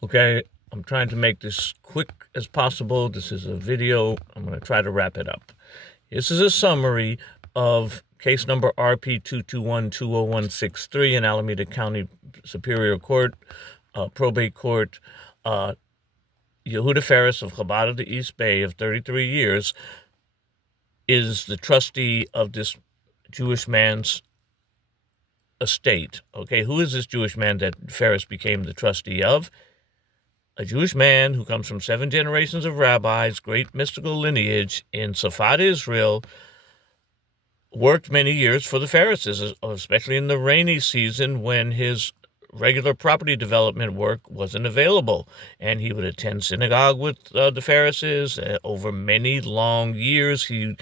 Okay, I'm trying to make this quick as possible. This is a video. I'm going to try to wrap it up. This is a summary of case number RP22120163 in Alameda County Superior Court, Probate Court. Yehuda Ferris of Chabad of the East Bay of 33 years is the trustee of this Jewish man's estate. Okay, who is this Jewish man that Ferris became the trustee of? A Jewish man who comes from 7 generations of rabbis, great mystical lineage in Safad, Israel, worked many years for the Ferrises, especially in the rainy season when his regular property development work wasn't available. And he would attend synagogue with the Ferrises. Over many long years, he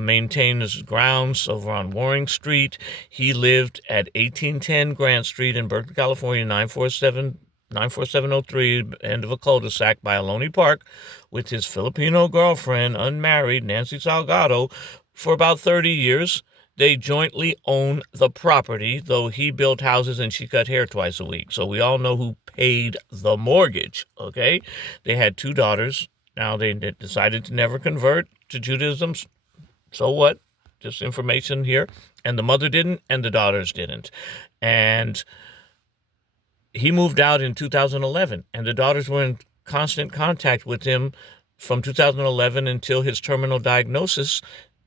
maintained his grounds over on Waring Street. He lived at 1810 Grant Street in Berkeley, California, 94703, end of a cul-de-sac by Ohlone Park, with his Filipino girlfriend, unmarried, Nancy Salgado, for about 30 years. They jointly own the property, though he built houses and she cut hair twice a week. So we all know who paid the mortgage, okay? They had 2 daughters. Now they decided to never convert to Judaism. So what? Just information here. And the mother didn't, and the daughters didn't. And he moved out in 2011, and the daughters were in constant contact with him from 2011 until his terminal diagnosis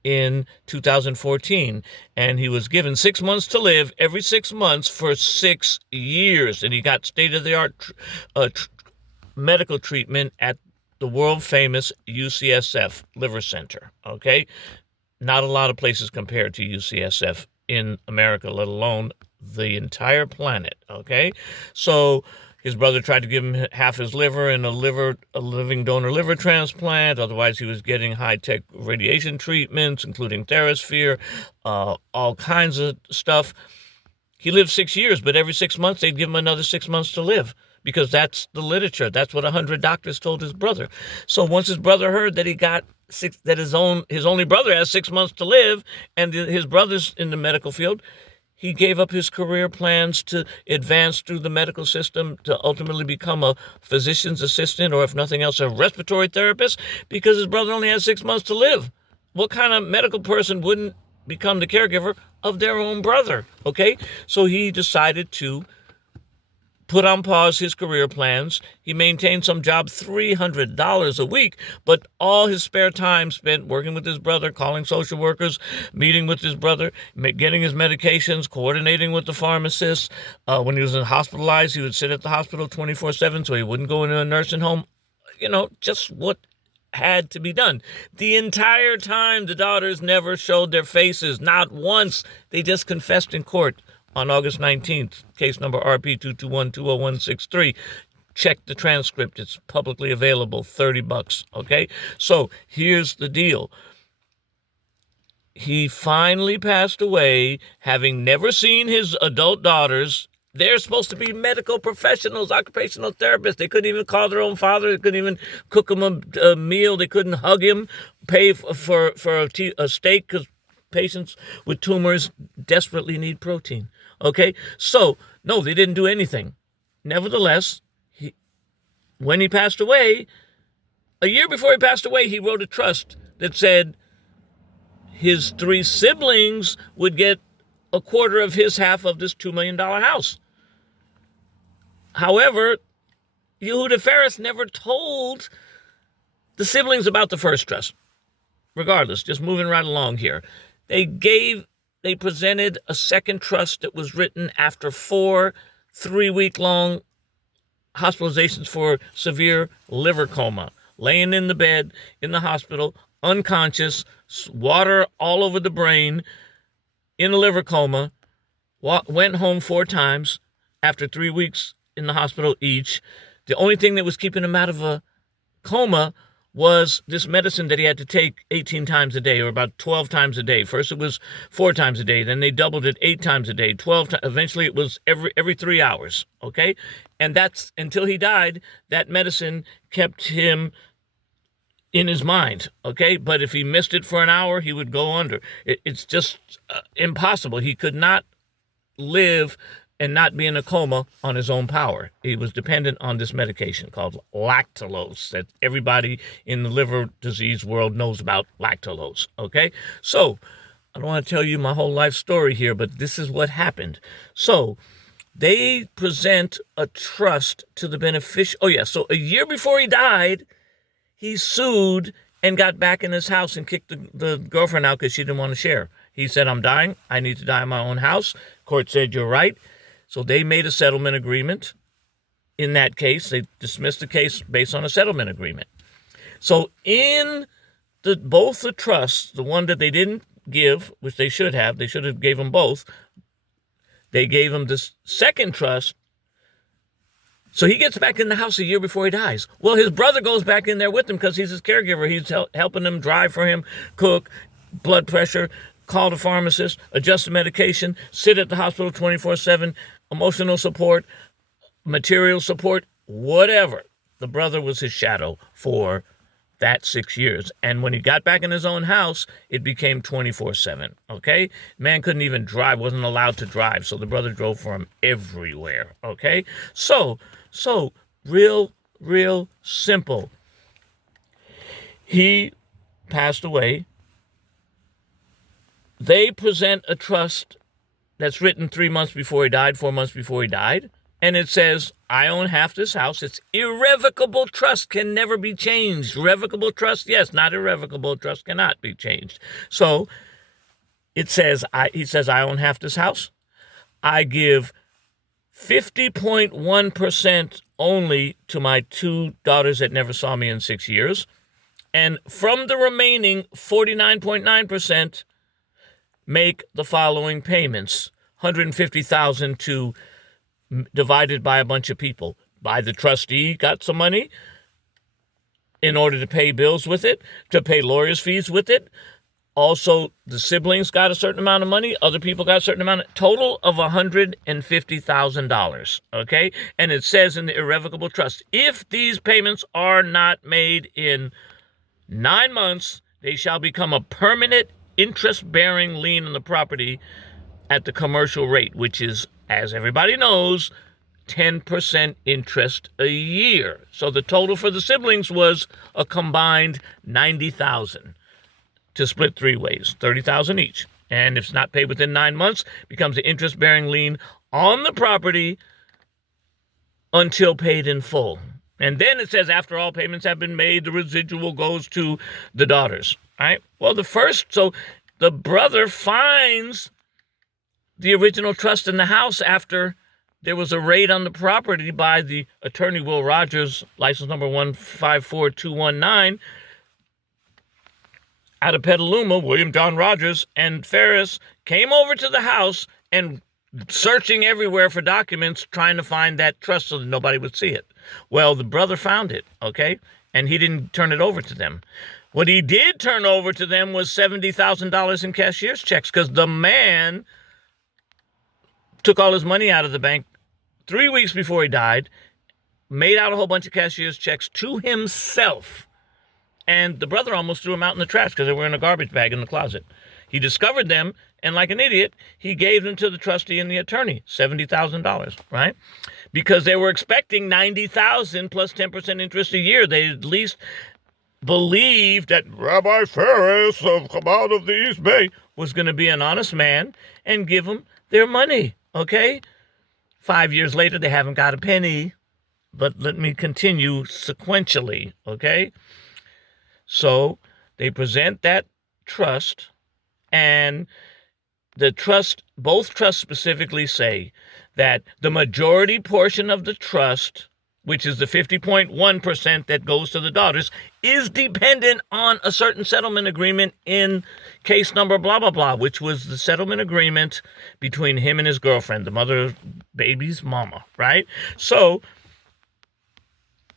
in 2014, and he was given 6 months to live every 6 months for 6 years, and he got state-of-the-art medical treatment at the world-famous UCSF Liver Center, okay? Not a lot of places compared to UCSF in America, let alone the entire planet, okay? So his brother tried to give him half his liver and a living donor liver transplant. Otherwise, he was getting high-tech radiation treatments, including TheraSphere, all kinds of stuff. He lived 6 years, but every 6 months, they'd give him another 6 months to live, because that's the literature. That's what 100 doctors told his brother. So once his brother heard that his only brother has 6 months to live, and his brother's in the medical field, he gave up his career plans to advance through the medical system to ultimately become a physician's assistant, or if nothing else, a respiratory therapist, because his brother only has 6 months to live. What kind of medical person wouldn't become the caregiver of their own brother? Okay, so he decided to put on pause his career plans. He maintained some job, $300 a week, but all his spare time spent working with his brother, calling social workers, meeting with his brother, getting his medications, coordinating with the pharmacists. When he was hospitalized, he would sit at the hospital 24/7 so he wouldn't go into a nursing home. Just what had to be done. The entire time, the daughters never showed their faces, not once. They just confessed in court on August 19th, case number RP22120163. Check the transcript. It's publicly available, $30, okay? So here's the deal. He finally passed away, having never seen his adult daughters. They're supposed to be medical professionals, occupational therapists. They couldn't even call their own father. They couldn't even cook him a meal. They couldn't hug him, pay for a steak, because patients with tumors desperately need protein. Okay, so no, they didn't do anything. Nevertheless, when he passed away, a year before he passed away, he wrote a trust that said his 3 siblings would get a quarter of his half of this $2 million house. However, Yehuda Ferris never told the siblings about the first trust. Regardless, just moving right along here. They presented a second trust that was written after 4 3-week-long hospitalizations for severe liver coma, laying in the bed in the hospital, unconscious, water all over the brain, in a liver coma, went home 4 times after 3 weeks in the hospital each. The only thing that was keeping him out of a coma was this medicine that he had to take 18 times a day, or about 12 times a day. First it was 4 times a day, then they doubled it 8 times a day, 12 times. Eventually it was every 3 hours, okay? And that's until he died. That medicine kept him in his mind, okay? But if he missed it for an hour, he would go under. It's just impossible. He could not live and not be in a coma on his own power. He was dependent on this medication called lactulose that everybody in the liver disease world knows about, lactulose, okay? So I don't want to tell you my whole life story here, but this is what happened. So they present a trust to the beneficiary. Oh, yeah, so a year before he died, he sued and got back in his house and kicked the girlfriend out because she didn't want to share. He said, I'm dying. I need to die in my own house. Court said, you're right. So they made a settlement agreement. In that case, they dismissed the case based on a settlement agreement. So in both the trusts, the one that they didn't give, which they should have gave them both, they gave him this second trust. So he gets back in the house a year before he dies. Well, his brother goes back in there with him because he's his caregiver. He's helping him drive for him, cook, blood pressure, call the pharmacist, adjust the medication, sit at the hospital 24/7, emotional support, material support, whatever. The brother was his shadow for that 6 years. And when he got back in his own house, it became 24/7, okay? Man couldn't even drive, wasn't allowed to drive, so the brother drove for him everywhere, okay? So real simple. He passed away. They present a trust that's written 3 months before he died, 4 months before he died, and it says, I own half this house. It's irrevocable trust, can never be changed. Revocable trust, yes, not irrevocable trust cannot be changed. So it says, he says, I own half this house. I give 50.1% only to my 2 daughters that never saw me in 6 years. And from the remaining 49.9%, make the following payments. $150,000 to divided by a bunch of people. By the trustee got some money in order to pay bills with it, to pay lawyers' fees with it. Also, the siblings got a certain amount of money. Other people got a certain amount. Total of $150,000, okay? And it says in the irrevocable trust, if these payments are not made in 9 months, they shall become a permanent interest-bearing lien on the property at the commercial rate, which is, as everybody knows, 10% interest a year. So the total for the siblings was a combined $90,000 to split 3 ways, $30,000 each. And if it's not paid within 9 months, it becomes an interest-bearing lien on the property until paid in full. And then it says after all payments have been made, the residual goes to the daughters. All right? Well, so the brother finds the original trust in the house after there was a raid on the property by the attorney Will Rogers, license number 154219, out of Petaluma. William John Rogers and Ferris came over to the house and searching everywhere for documents, trying to find that trust so that nobody would see it. Well, the brother found it, okay? And he didn't turn it over to them. What he did turn over to them was $70,000 in cashier's checks because the man took all his money out of the bank 3 weeks before he died, made out a whole bunch of cashier's checks to himself. And the brother almost threw them out in the trash because they were in a garbage bag in the closet. He discovered them, and like an idiot, he gave them to the trustee and the attorney, $70,000, right? Because they were expecting $90,000 plus 10% interest a year. They at least believed that Rabbi Ferris of Chabad of the East Bay was going to be an honest man and give them their money, okay? 5 years later, they haven't got a penny, but let me continue sequentially, okay? So they present that trust, and the trust, both trusts specifically say that the majority portion of the trust, which is the 50.1% that goes to the daughters, is dependent on a certain settlement agreement in case number blah, blah, blah, which was the settlement agreement between him and his girlfriend, the mother of baby's mama, right? So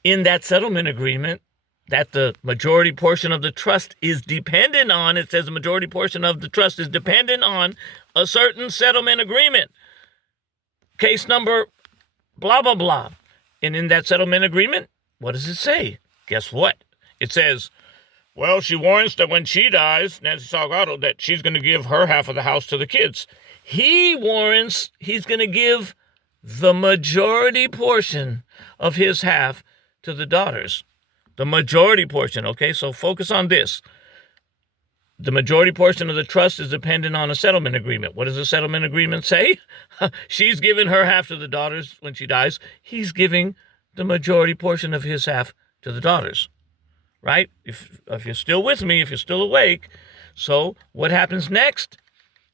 in that settlement agreement, that the majority portion of the trust is dependent on, it says the majority portion of the trust is dependent on a certain settlement agreement. Case number blah, blah, blah. And in that settlement agreement, what does it say? Guess what? It says, well, she warrants that when she dies, Nancy Salgado, that she's going to give her half of the house to the kids. He warrants he's going to give the majority portion of his half to the daughters. The majority portion, okay? So focus on this. The majority portion of the trust is dependent on a settlement agreement. What does the settlement agreement say? She's giving her half to the daughters when she dies. He's giving the majority portion of his half to the daughters, right? If you're still with me, if you're still awake. So what happens next?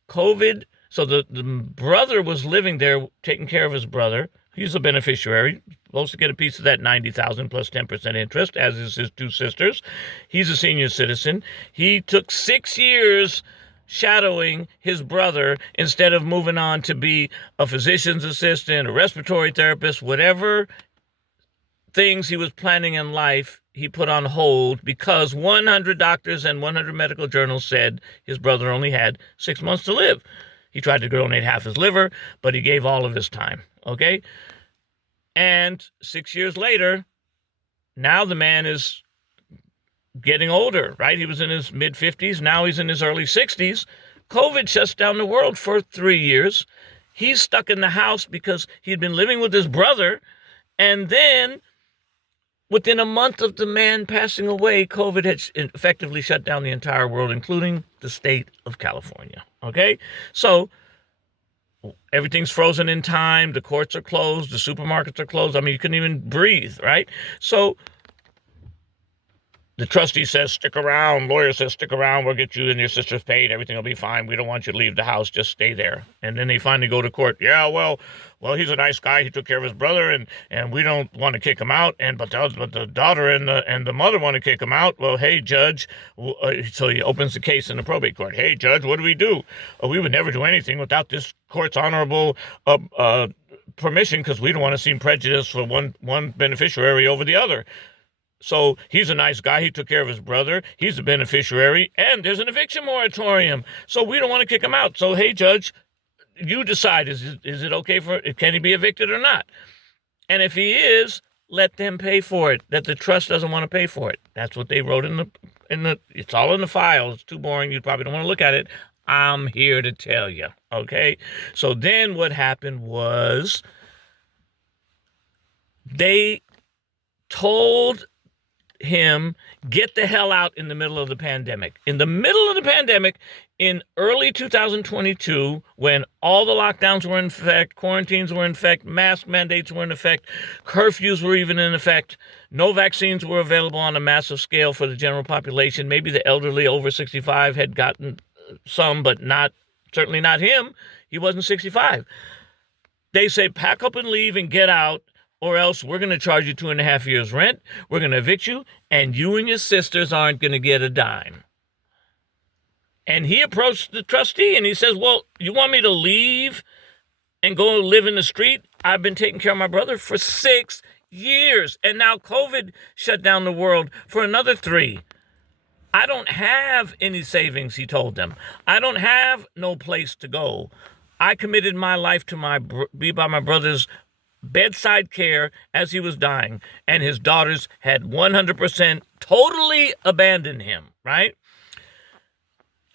COVID. So the brother was living there, taking care of his brother. He's a beneficiary, supposed to get a piece of that $90,000 plus 10% interest, as is his two sisters. He's a senior citizen. He took 6 years shadowing his brother instead of moving on to be a physician's assistant, a respiratory therapist, whatever things he was planning in life, he put on hold because 100 doctors and 100 medical journals said his brother only had 6 months to live. He tried to donate half his liver, but he gave all of his time, okay? And 6 years later, now the man is getting older, right? He was in his mid-50s. Now he's in his early 60s. COVID shuts down the world for 3 years. He's stuck in the house because he'd been living with his brother. And then within a month of the man passing away, COVID had effectively shut down the entire world, including the state of California. Okay? So everything's frozen in time. The courts are closed. The supermarkets are closed. I mean, you couldn't even breathe, right? So the trustee says, stick around. Lawyer says, stick around. We'll get you and your sisters paid. Everything will be fine. We don't want you to leave the house. Just stay there. And then they finally go to court. Yeah, well, he's a nice guy. He took care of his brother, and we don't want to kick him out. But the daughter and the mother want to kick him out. Well, hey, judge. So he opens the case in the probate court. Hey, judge, what do we do? We would never do anything without this court's honorable permission, because we don't want to seem prejudiced for one beneficiary over the other. So he's a nice guy. He took care of his brother. He's a beneficiary. And there's an eviction moratorium. So we don't want to kick him out. So, hey, judge, you decide. Is it okay can he be evicted or not? And if he is, let them pay for it. That the trust doesn't want to pay for it. That's what they wrote in the it's all in the file. It's too boring. You probably don't want to look at it. I'm here to tell you. Okay? So then what happened was they told him, get the hell out in the middle of the pandemic. In the middle of the pandemic, in early 2022, when all the lockdowns were in effect, quarantines were in effect, mask mandates were in effect, curfews were even in effect, no vaccines were available on a massive scale for the general population. Maybe the elderly over 65 had gotten some, but certainly not him. He wasn't 65. They say, pack up and leave and get out, or else we're going to charge you 2.5 years rent. We're going to evict you, and you and your sisters aren't going to get a dime. And he approached the trustee, and he says, well, you want me to leave and go live in the street? I've been taking care of my brother for 6 years, and now COVID shut down the world for another 3. I don't have any savings, he told them. I don't have no place to go. I committed my life to be by my brother's bedside care as he was dying, and his daughters had 100% totally abandoned him, right?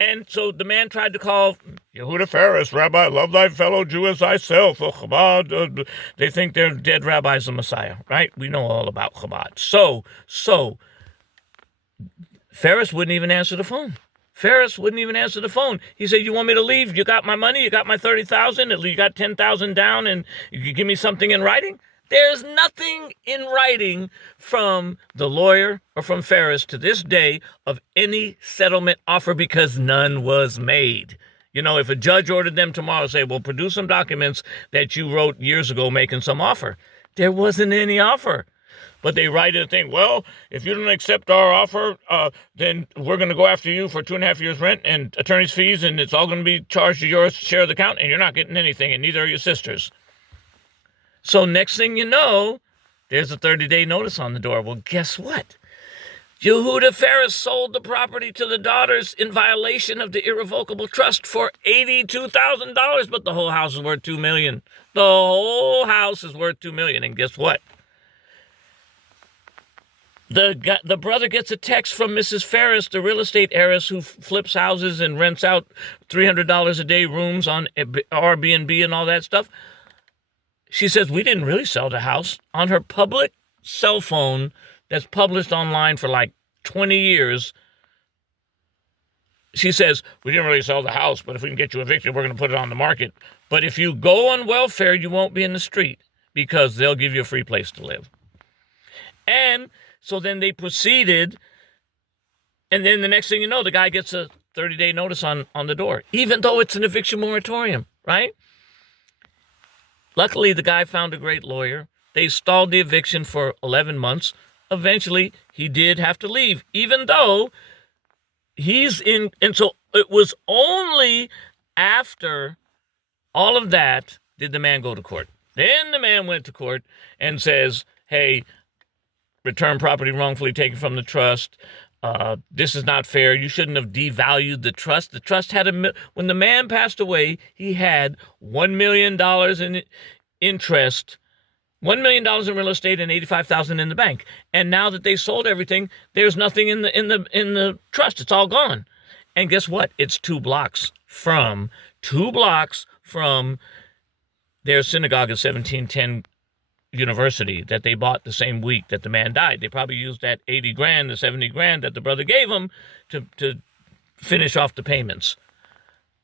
And so the man tried to call Yehuda Ferris, Rabbi, love thy fellow Jew as thyself, Chabad. They think their dead rabbi's the Messiah, right? We know all about Chabad. So Ferris wouldn't even answer the phone. He said, you want me to leave? You got my money? You got my $30,000? You got $10,000 down, and you can give me something in writing? There's nothing in writing from the lawyer or from Ferris to this day of any settlement offer, because none was made. You know, if a judge ordered them tomorrow, say, well, produce some documents that you wrote years ago making some offer. There wasn't any offer. But they write in a thing, well, if you don't accept our offer, then we're going to go after you for 2.5 years rent and attorney's fees, and it's all going to be charged to your share of the account, and you're not getting anything, and neither are your sisters. So next thing you know, there's a 30-day notice on the door. Well, guess what? Yehuda Ferris sold the property to the daughters in violation of the irrevocable trust for $82,000, but the whole house is worth $2 million. The whole house is worth $2 million, and guess what? The brother gets a text from Mrs. Ferris, the real estate heiress who flips houses and rents out $300 a day rooms on Airbnb and all that stuff. She says, we didn't really sell the house. On her public cell phone that's published online for like 20 years, she says, we didn't really sell the house, but if we can get you evicted, we're going to put it on the market. But if you go on welfare, you won't be in the street because they'll give you a free place to live. And so then they proceeded, and then the next thing you know, the guy gets a 30-day notice on the door, even though it's an eviction moratorium, right? Luckily, the guy found a great lawyer. They stalled the eviction for 11 months. Eventually, he did have to leave, even though he's in. And so it was only after all of that did the man go to court. Then the man went to court and says, hey, return property wrongfully taken from the trust. This is not fair. You shouldn't have devalued the trust. The trust had when the man passed away, he had $1 million in interest, $1 million in real estate, and $85,000 in the bank. And now that they sold everything, there's nothing in the trust. It's all gone. And guess what? It's two blocks from their synagogue at 1710 University that they bought the same week that the man died. They probably used that 80 grand, the 70 grand that the brother gave him to finish off the payments.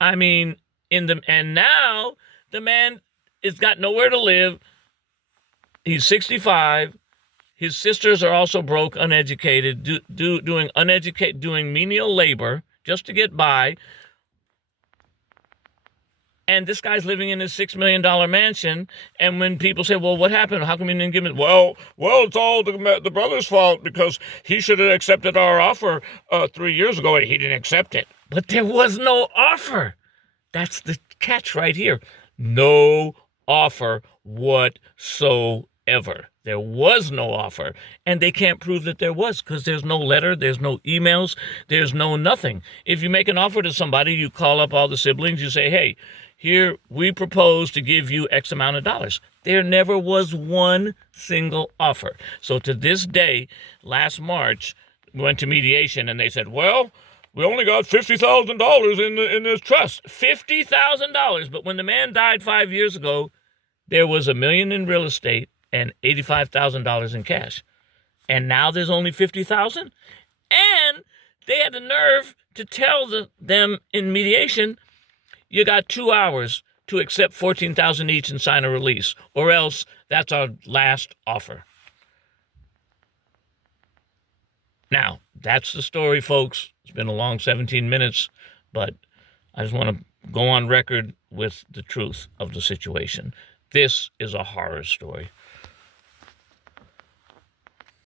I mean, and now the man has got nowhere to live. He's 65. His sisters are also broke, uneducated, doing menial labor just to get by. And this guy's living in his $6 million mansion. And when people say, well, what happened? How come you didn't give it? Well, it's all the brother's fault because he should have accepted our offer 3 years ago and he didn't accept it. But there was no offer. That's the catch right here. No offer whatsoever. There was no offer. And they can't prove that there was because there's no letter, there's no emails, there's no nothing. If you make an offer to somebody, you call up all the siblings, you say, hey, here, we propose to give you X amount of dollars. There never was one single offer. So to this day, last March, we went to mediation and they said, well, we only got $50,000 in this trust. $50,000. But when the man died 5 years ago, there was $1 million in real estate and $85,000 in cash. And now there's only $50,000. And they had the nerve to tell them in mediation, you got 2 hours to accept $14,000 each and sign a release, or else that's our last offer. Now, that's the story, folks. It's been a long 17 minutes, but I just want to go on record with the truth of the situation. This is a horror story.